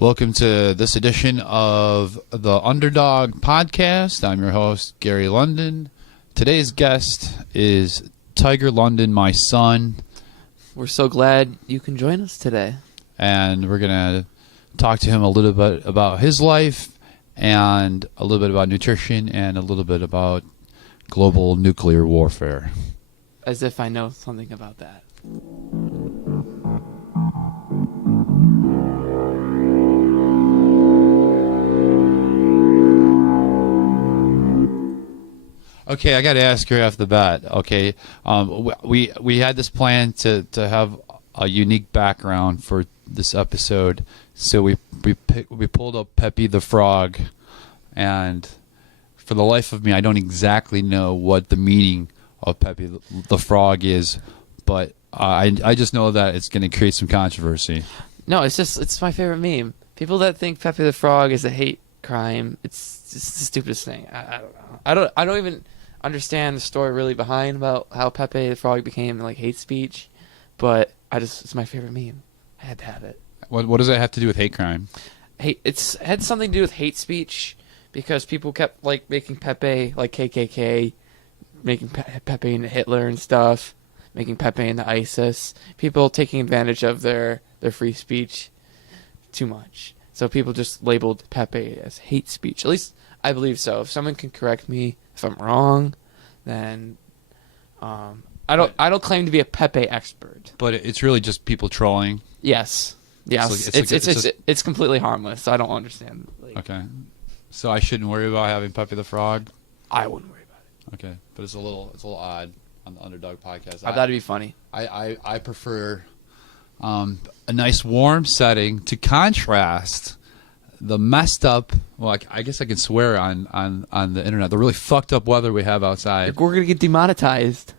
Welcome to this edition of the Underdog podcast. I'm your host, Gary London. Today's guest is Tiger London, my son. We're so glad you can join us today. And we're going to talk to him a little bit about his life and a little bit about nutrition and a little bit about global nuclear warfare. As if I know something about that. Okay, I got to ask you off the bat. Okay, we had this plan to have a unique background for this episode, so we pulled up Pepe the Frog, and for the life of me, I don't exactly know what the meaning of Pepe the Frog is, but I just know that it's going to create some controversy. No, it's my favorite meme. People that think Pepe the Frog is a hate crime, it's just the stupidest thing. I don't even understand the story really behind about how Pepe the Frog became like hate speech, but it's my favorite meme. I had to have it. What does that have to do with hate crime? It had something to do with hate speech because people kept like making Pepe like KKK, making Pepe into Hitler and stuff, making Pepe into ISIS. People taking advantage of their free speech too much. So people just labeled Pepe as hate speech. At least I believe so. If someone can correct me if I'm wrong, then I don't claim to be a Pepe expert. But it's really just people trolling. Yes. It's completely harmless. So I don't understand. Okay. So I shouldn't worry about having Pepe the Frog? I wouldn't worry about it. Okay. But it's a little odd on the Underdog podcast. I thought it'd be funny. I prefer a nice warm setting to contrast the messed up, well, I guess I can swear on the internet, the really fucked up weather we have outside. We're going to get demonetized.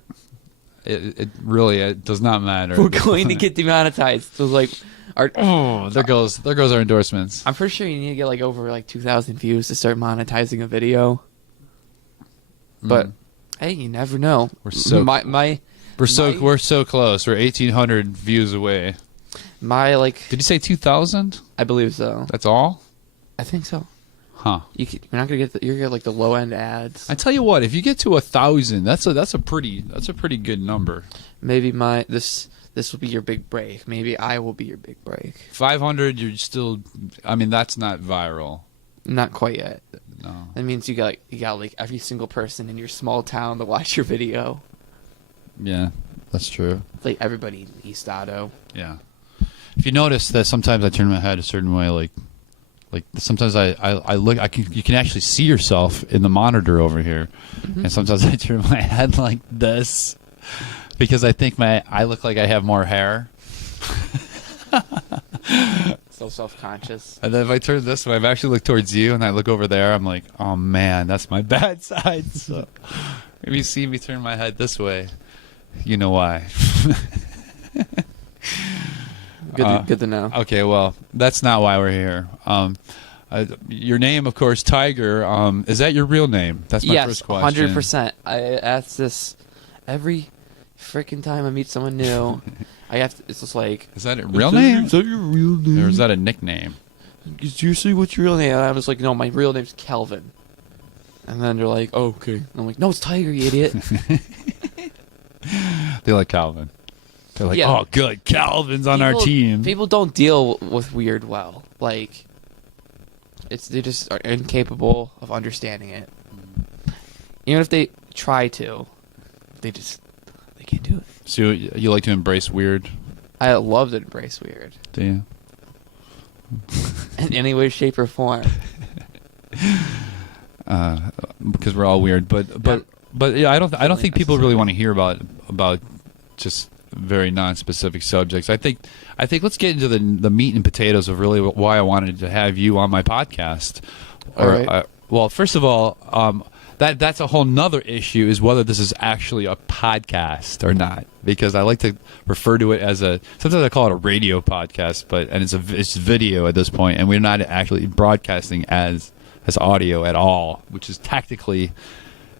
It really does not matter. We're going to get demonetized. So like, there goes our endorsements. I'm pretty sure you need to get like over like 2,000 views to start monetizing a video. But hey, you never know. We're so close. We're 1,800 views away. Did you say 2,000? I believe so. That's all? I think so. Huh? You're not gonna get you're gonna get like the low end ads. I tell you what, if you get to 1,000, that's a pretty good number. Maybe this will be your big break. Maybe I will be your big break. 500, you're still. I mean, that's not viral. Not quite yet. No. That means you got like every single person in your small town to watch your video. Yeah, that's true. It's like everybody in East Otto. Yeah. If you notice that sometimes I turn my head a certain way, like sometimes I look, you can actually see yourself in the monitor over here, and sometimes I turn my head like this because I think I look like I have more hair. So self-conscious. And then if I turn this way, I've actually looked towards you, and I look over there, I'm like, oh man, that's my bad side. So if you see me turn my head this way, you know why. Good to know. Okay, well, that's not why we're here. Your name, of course, Tiger. Is that your real name? That's my first question. Yes, 100%. I ask this every freaking time I meet someone new. I have to. It's just like, is that a real name? Is that your real name? Or is that a nickname? Seriously, what's your real name? And I was like, no, my real name's Kelvin. And then they're like, oh, okay. And I'm like, no, it's Tiger, you idiot. They like Calvin. They're like, oh, good, Calvin's on our team. People don't deal with weird well. Like, they just are incapable of understanding it. Even if they try to, they can't do it. So you like to embrace weird? I love to embrace weird. Do you? In any way, shape, or form. Because we're all weird, but yeah, I don't think people really want to hear about just very non-specific subjects. I think let's get into the meat and potatoes of really why I wanted to have you on my podcast. All right. Well, first of all, that's a whole nother issue, is whether this is actually a podcast or not, because I like to refer to it as sometimes I call it a radio podcast, and it's video at this point, and we're not actually broadcasting as audio at all, which is technically,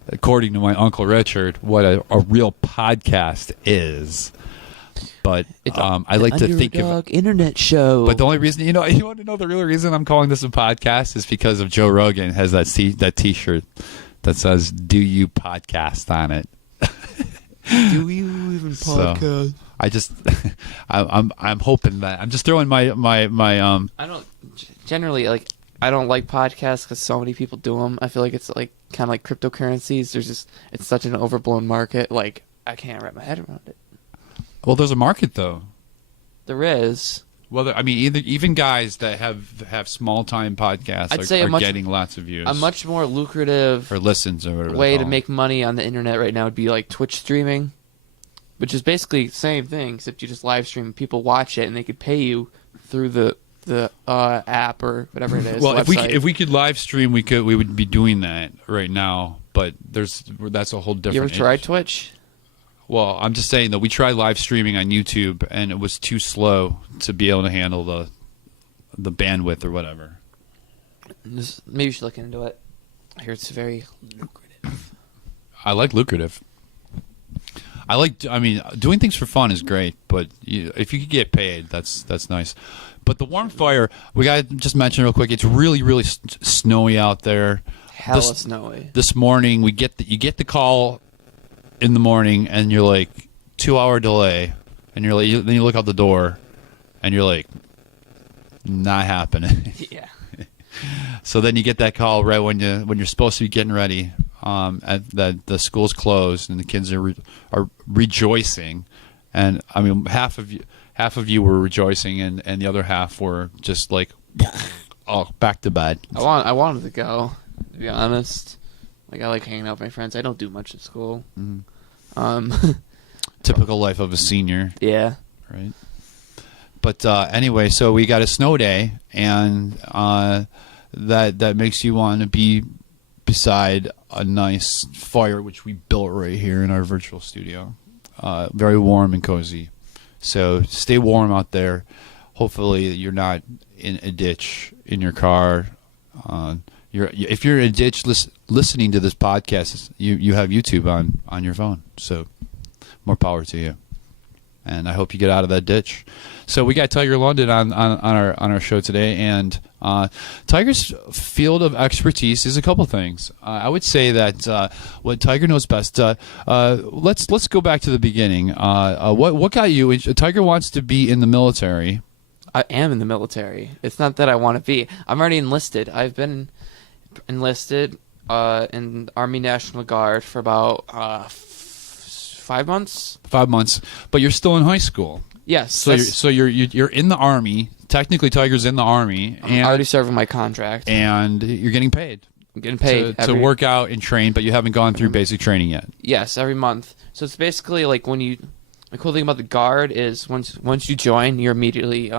according to my Uncle Richard, what a real podcast is. But I like to think of Underdog internet show. But the only reason, you want to know the real reason I'm calling this a podcast is because of Joe Rogan has that T-shirt that says "Do you podcast" on it. Do you even podcast? So, I just, I'm hoping that I'm just throwing my I don't generally I don't like podcasts because so many people do them. I feel like it's like kind of like cryptocurrencies. It's such an overblown market. Like I can't wrap my head around it. Well, there's a market though. There is. Well, I mean, even guys that have small time podcasts are getting lots of views. A much more lucrative or listens or whatever way to make money on the internet right now would be like Twitch streaming, which is basically the same thing except you just live stream. People watch it and they could pay you through the app or whatever it is. Well, if we could live stream, we would be doing that right now. But that's a whole different. You ever tried Twitch? Well, I'm just saying that we tried live streaming on YouTube, and it was too slow to be able to handle the bandwidth or whatever. Maybe you should look into it. I hear it's very lucrative. I like lucrative. I mean, doing things for fun is great, but if you could get paid, that's nice. But the warm fire, we got to just mention real quick. It's really, really snowy out there. Hella snowy. This morning, you get the call in the morning, and you're like 2-hour delay, and you're like, then you look out the door, and you're like, not happening. Yeah. So then you get that call right when you're supposed to be getting ready, that the school's closed and the kids are rejoicing, and I mean half of you were rejoicing, and the other half were just like, oh, back to bed. I wanted to go, to be honest. Like I like hanging out with my friends. I don't do much at school. Mm-hmm. Typical life of a senior. Yeah. Right. But anyway, so we got a snow day, and that makes you want to be beside a nice fire, which we built right here in our virtual studio. Very warm and cozy. So stay warm out there. Hopefully you're not in a ditch in your car. If you're in a ditch listening to this podcast, you have YouTube on your phone. So more power to you. And I hope you get out of that ditch. So we got Tiger London on our show today, and Tiger's field of expertise is a couple things. I would say that what Tiger knows best. Let's go back to the beginning. What got you? Tiger wants to be in the military. I am in the military. It's not that I want to be. I'm already enlisted. I've been enlisted in the Army National Guard for about 5 months. 5 months, but you're still in high school. Yes. So you're in the Army. Technically, Tiger's in the Army. I'm already serving my contract. And you're getting paid. I'm getting paid to work out and train, but you haven't gone through basic training yet. Yes, every month. So it's basically like the cool thing about the Guard is once you join, you're immediately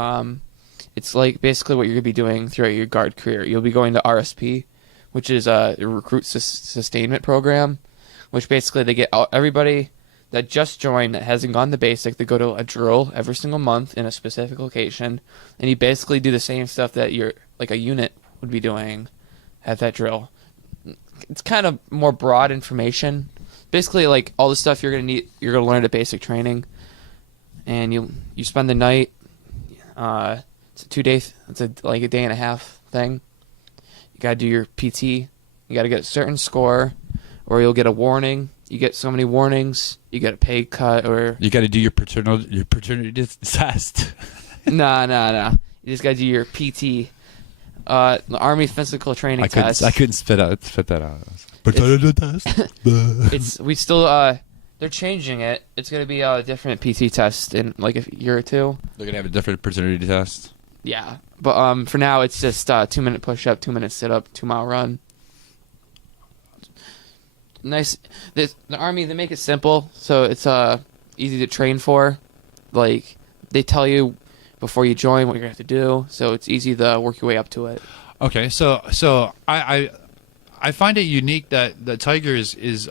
it's like basically what you're gonna be doing throughout your Guard career. You'll be going to RSP, which is a recruit sustainment program, which basically they get everybody that just joined that hasn't gone to basic. They go to a drill every single month in a specific location, and you basically do the same stuff that a unit would be doing at that drill. It's kind of more broad information. Basically, like all the stuff you're gonna learn at basic training, and you spend the night. It's a 2 days. It's like a day and a half thing. You gotta do your PT. You gotta get a certain score, or you'll get a warning. You get so many warnings, you get a pay cut, or you got to do your paternity test. No. You just got to do your PT, the Army physical training test. I couldn't spit that out. Paternity test. We still they're changing it. It's gonna be a different PT test in like a year or two. They're gonna have a different paternity test. Yeah, but for now it's just 2-minute push up, 2-minute sit up, 2-mile run. Nice. The Army, they make it simple, so it's easy to train for. Like they tell you before you join what you're gonna have to do, so it's easy to work your way up to it. Okay, so I find it unique that Tiger is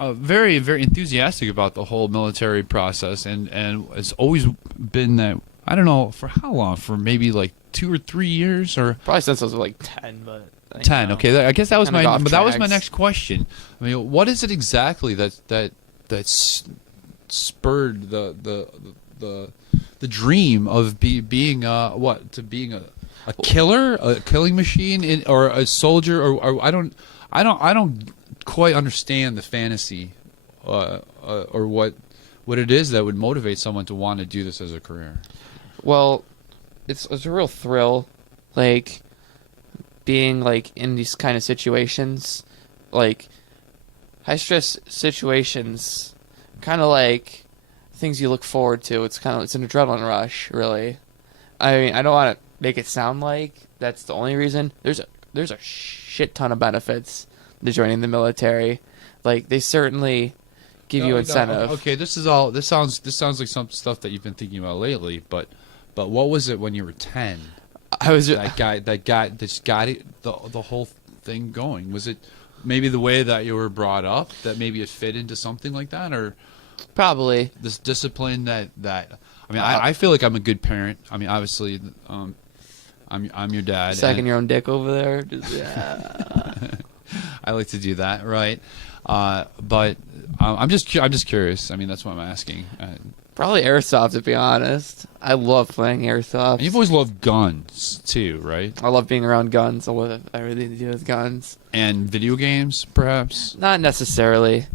very, very enthusiastic about the whole military process, and it's always been that. I don't know for how long, for maybe like 2 or 3 years, or probably since I was like 10, but. 10. Okay, I guess that was that was my next question. I mean, what is it exactly that's spurred the dream of being a killer, a killing machine, or a soldier, or I don't quite understand the fantasy, or what it is that would motivate someone to want to do this as a career. Well, it's a real thrill, like being like in these kind of situations, like high stress situations, kind of like things you look forward to. It's an adrenaline rush, really. I mean, I don't want to make it sound like that's the only reason. There's a shit ton of benefits to joining the military. Like they certainly give you incentive. Okay, this sounds like some stuff that you've been thinking about lately, but what was it when you were 10? I was that guy that got it, the whole thing going. Was it maybe the way that you were brought up that maybe it fit into something like that, or probably this discipline that I mean, I feel like I'm a good parent. I mean, obviously, I'm your dad. Sucking your own dick over there. Yeah. I like to do that, right? But I'm just curious. I mean, that's what I'm asking. Probably Airsoft, to be honest. I love playing Airsoft. And you've always loved guns too, right? I love being around guns. I love everything to do with guns. And video games, perhaps? Not necessarily.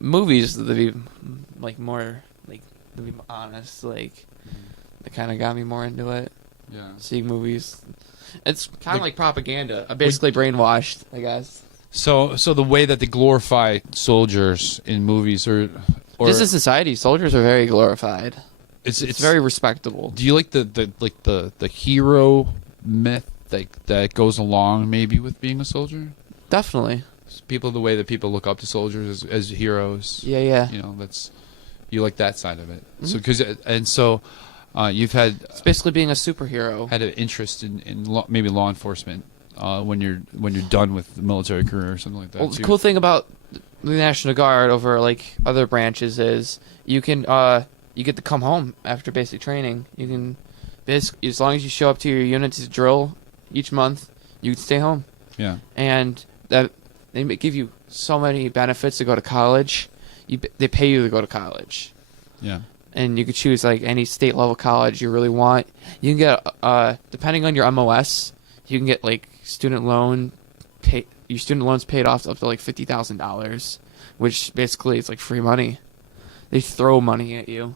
Movies, to be like more like, to be honest, like it kind of got me more into it. Yeah. Seeing movies, it's kind of like propaganda. I'm basically brainwashed, I guess. So the way that they glorify soldiers in movies, or just in society, soldiers are very glorified. It's very respectable. Do you like the hero myth that goes along maybe with being a soldier? Definitely. The way that people look up to soldiers as heroes. Yeah. You know, you like that side of it. Mm-hmm. So you've had it's basically being a superhero. Had an interest in maybe law enforcement when you're done with the military career or something like that. Well, the cool thing about the National Guard over like other branches is you can you get to come home after basic training. You can as long as you show up to your unit's drill each month, you can stay home. Yeah. And that they give you so many benefits to go to college. They pay you to go to college. Yeah. And you could choose like any state level college you really want. You can get depending on your MOS, you can get like your student loans paid off up to like $50,000, which basically is like free money. They throw money at you.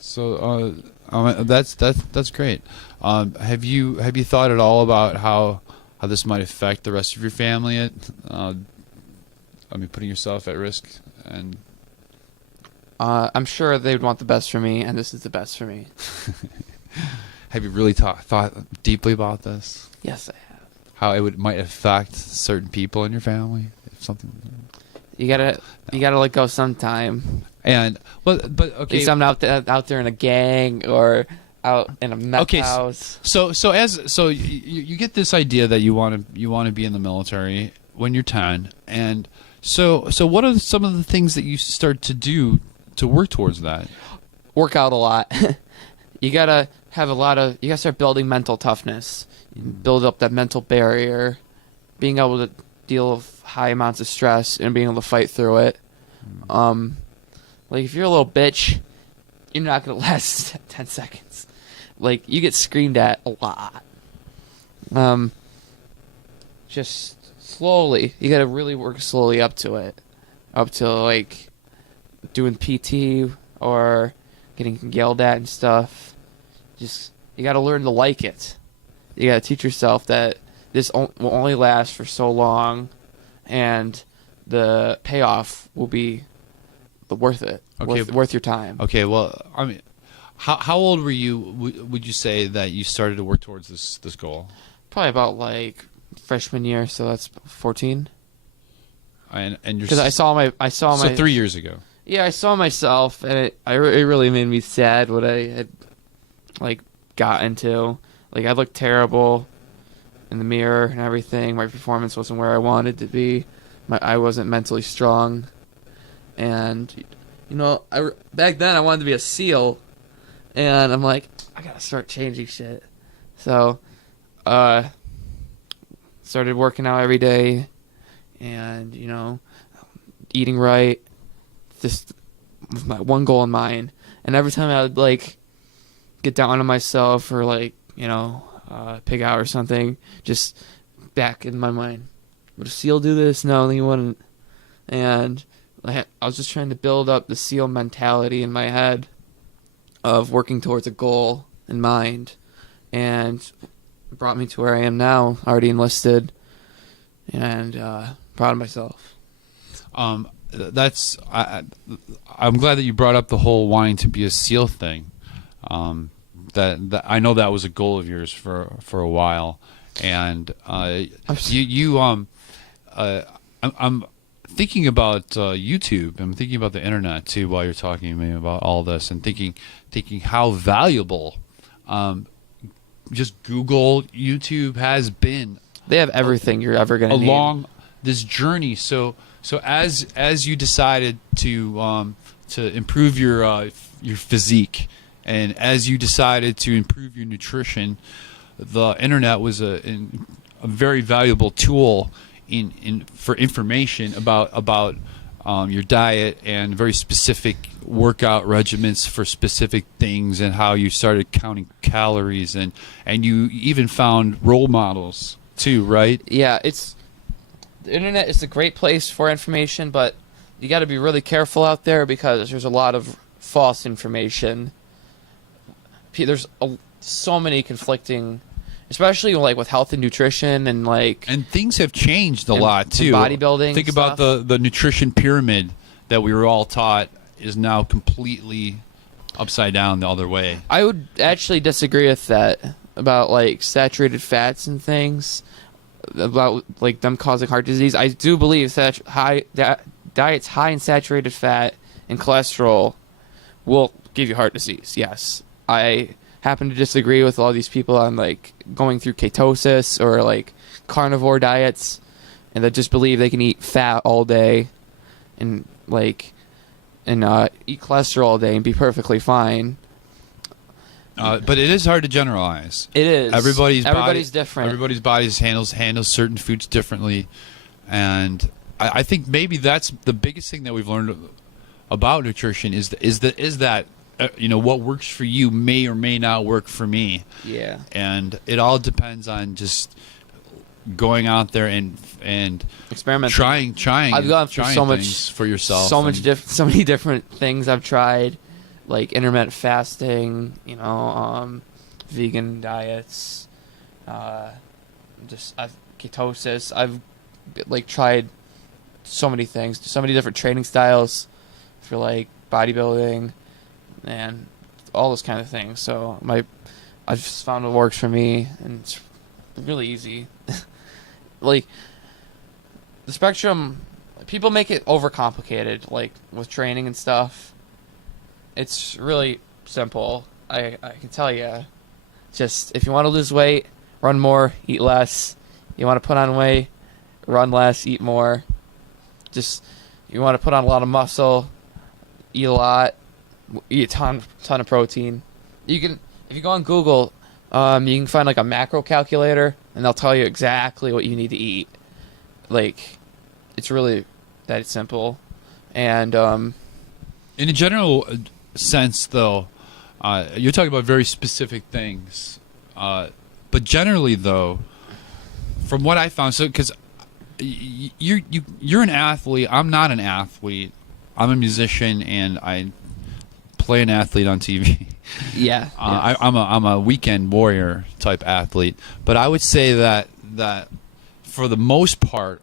So that's great. Have you thought at all about how this might affect the rest of your family? Putting yourself at risk, and I'm sure they'd want the best for me, and this is the best for me. Have you really thought deeply about this? Yes, I have. How it might affect certain people in your family, if something. You gotta let go sometime. And but okay, I'm out there in a gang or out in a meth house. So you get this idea that you want to be in the military when you're 10, and so what are some of the things that you start to do to work towards that? Work out a lot. You gotta start building mental toughness. Build up that mental barrier, being able to deal with high amounts of stress and being able to fight through it. Like if you're a little bitch, you're not gonna last 10 seconds. Like you get screamed at a lot. Just slowly, you gotta really work slowly up to it, up to like doing PT or getting yelled at and stuff. Just you gotta learn to like it. You gotta teach yourself that this will only last for so long, and the payoff will be worth it. Okay, worth your time. Okay, well, I mean, how old were you? Would you say that you started to work towards this goal? Probably about like freshman year, so that's 14. And you're because I saw my 3 years ago. Yeah, I saw myself, and it really made me sad what I had like got into. Like I looked terrible in the mirror and everything. My performance wasn't where I wanted to be. I wasn't mentally strong, and back then I wanted to be a SEAL, and I'm like, I gotta start changing shit. So, started working out every day, and eating right. Just with my one goal in mind. And every time I would like get down on myself or like pig out or something, just back in my mind, would a SEAL do this? No, he wouldn't. And I was just trying to build up the SEAL mentality in my head of working towards a goal in mind, and it brought me to where I am now, already enlisted, and proud of myself. I'm glad that you brought up the whole wanting to be a SEAL thing. That I know that was a goal of yours for a while, and I'm thinking about YouTube. I'm thinking about the internet too while you're talking to me about all this, and thinking how valuable just Google, YouTube has been. They have everything you're ever going to need along this journey. So as you decided to improve your physique, and as you decided to improve your nutrition, the internet was a very valuable tool for information about your diet and very specific workout regimens for specific things, and how you started counting calories, and you even found role models too, right? Yeah, the internet is a great place for information, but you got to be really careful out there because there's a lot of false information. There's so many conflicting, especially like with health and nutrition, and things have changed a lot too. Bodybuilding. Think about the nutrition pyramid that we were all taught is now completely upside down the other way. I would actually disagree with that about like saturated fats and things, about like them causing heart disease. I do believe that diets high in saturated fat and cholesterol will give you heart disease. Yes. I happen to disagree with all these people on like going through ketosis or like carnivore diets, and that just believe they can eat fat all day and eat cholesterol all day and be perfectly fine. But it is hard to generalize. It is. Everybody's different. Everybody's bodies handles certain foods differently, and I think maybe that's the biggest thing that we've learned about nutrition is that what works for you may or may not work for me. Yeah. And it all depends on just going out there and experimenting. Trying. I've gone through so much for yourself. So many different things I've tried, like intermittent fasting, vegan diets, ketosis. I've tried so many things, so many different training styles for like bodybuilding and all those kind of things. So I've just found what works for me, and it's really easy. Like the spectrum, people make it overcomplicated, like with training and stuff. It's really simple. I can tell you. Just if you want to lose weight, run more, eat less. You want to put on weight, run less, eat more. Just you want to put on a lot of muscle, eat a lot, eat a ton of protein. You can, if you go on Google, you can find like a macro calculator, and they'll tell you exactly what you need to eat. Like, it's really that simple. And in a general sense, though, you're talking about very specific things. But generally, though, from what I found, because you're an athlete, I'm not an athlete. I'm a musician, and I play an athlete on TV. Yeah. I'm a weekend warrior type athlete, but I would say that for the most part,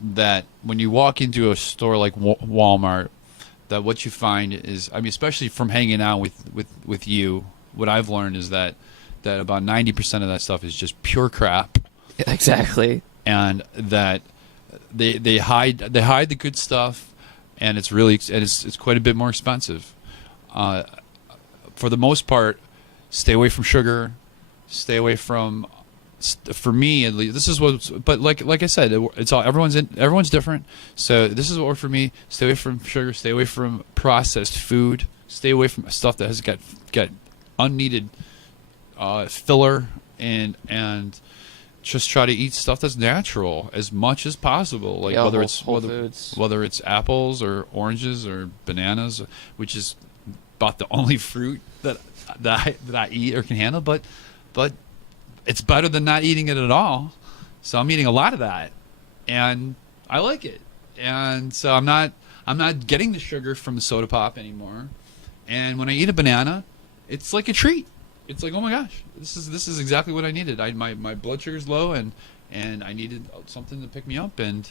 that when you walk into a store like Walmart, that what you find is, especially from hanging out with you, what I've learned is that about 90% of that stuff is just pure crap. Exactly. And that they hide the good stuff, and it's quite a bit more expensive. For the most part, stay away from sugar. Stay away from, for me at least, this is what. But like I said, it's all everyone's different. So this is what worked for me. Stay away from sugar. Stay away from processed food. Stay away from stuff that has got unneeded filler, and just try to eat stuff that's natural as much as possible. Like Yeah, whether Whole Foods. whether it's apples or oranges or bananas, which is about the only fruit that I eat or can handle. But it's better than not eating it at all. So I'm eating a lot of that, and I like it. And so I'm not getting the sugar from the soda pop anymore. And when I eat a banana, it's like a treat. It's like, oh my gosh, this is exactly what I needed. My blood sugar's low, and I needed something to pick me up. And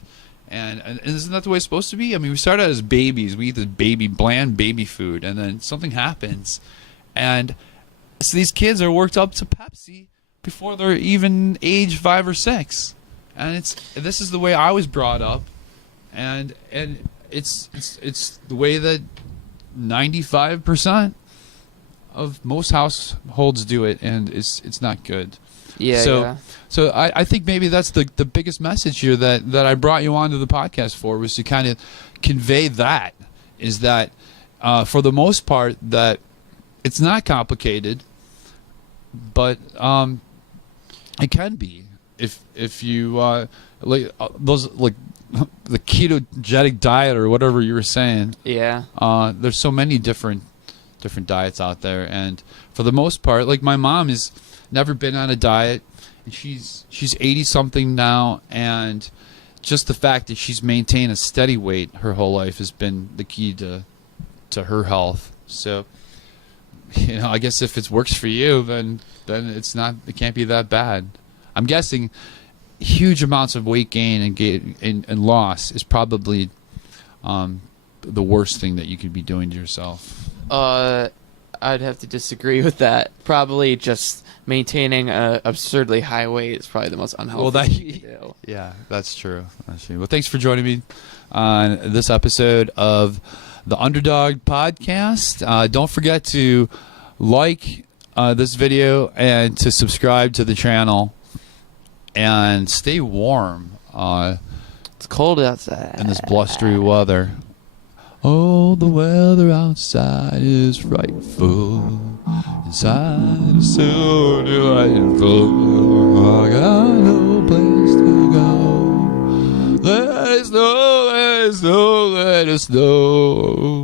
isn't that the way it's supposed to be? I mean, we start out as babies. We eat this bland baby food, and then something happens, and so these kids are worked up to Pepsi before they're even age 5 or 6. And this is the way I was brought up, and it's the way that 95% of most households do it, and it's not good. Yeah. So I think maybe that's the biggest message here that I brought you onto the podcast for, was to kind of convey that, is that for the most part that it's not complicated, but it can be if you like those, like the ketogenic diet or whatever you were saying. Yeah. There's so many different diets out there, and for the most part, like my mom has never been on a diet, and she's 80 something now, and just the fact that she's maintained a steady weight her whole life has been the key to her health. So, you know, I guess if it works for you, then it can't be that bad. I'm guessing huge amounts of weight gain and loss is probably the worst thing that you could be doing to yourself. I'd have to disagree with that. Probably just maintaining a absurdly high weight is probably the most unhealthy thing to do. Yeah, that's true. Well, thanks for joining me on this episode of the Underdog podcast. Don't forget to like this video and to subscribe to the channel, and stay warm It's cold outside in this blustery weather. Oh, the weather outside is frightful. Inside is so delightful. I got no place to go. Let us know, let us know, let us know.